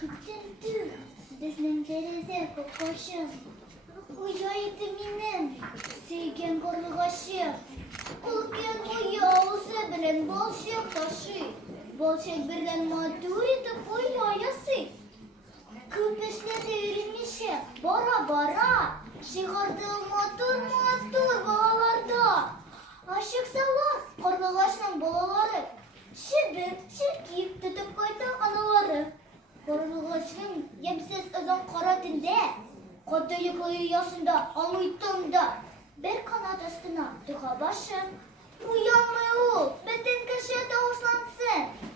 Күктен безнең тәрәзә капкачы. Уяйды минем сөйгән карлыгачы. Өлкән уяузы белән балчык ташый. Балчык берлән матур итеп уя ясый. Күп эшләде өйрәнмичә, бара-бара чыгарды матур балаларда. Ашыксалар карлыгачның балалары. Чебен, чиркип тотып кайта аналары. Карлыгачның ямьсез озын кара төндә, каты йоклы оясында аңлый тыңда. Бер канат астына тыга башын. Уянмый ул, бөтен кеше тавышлансын.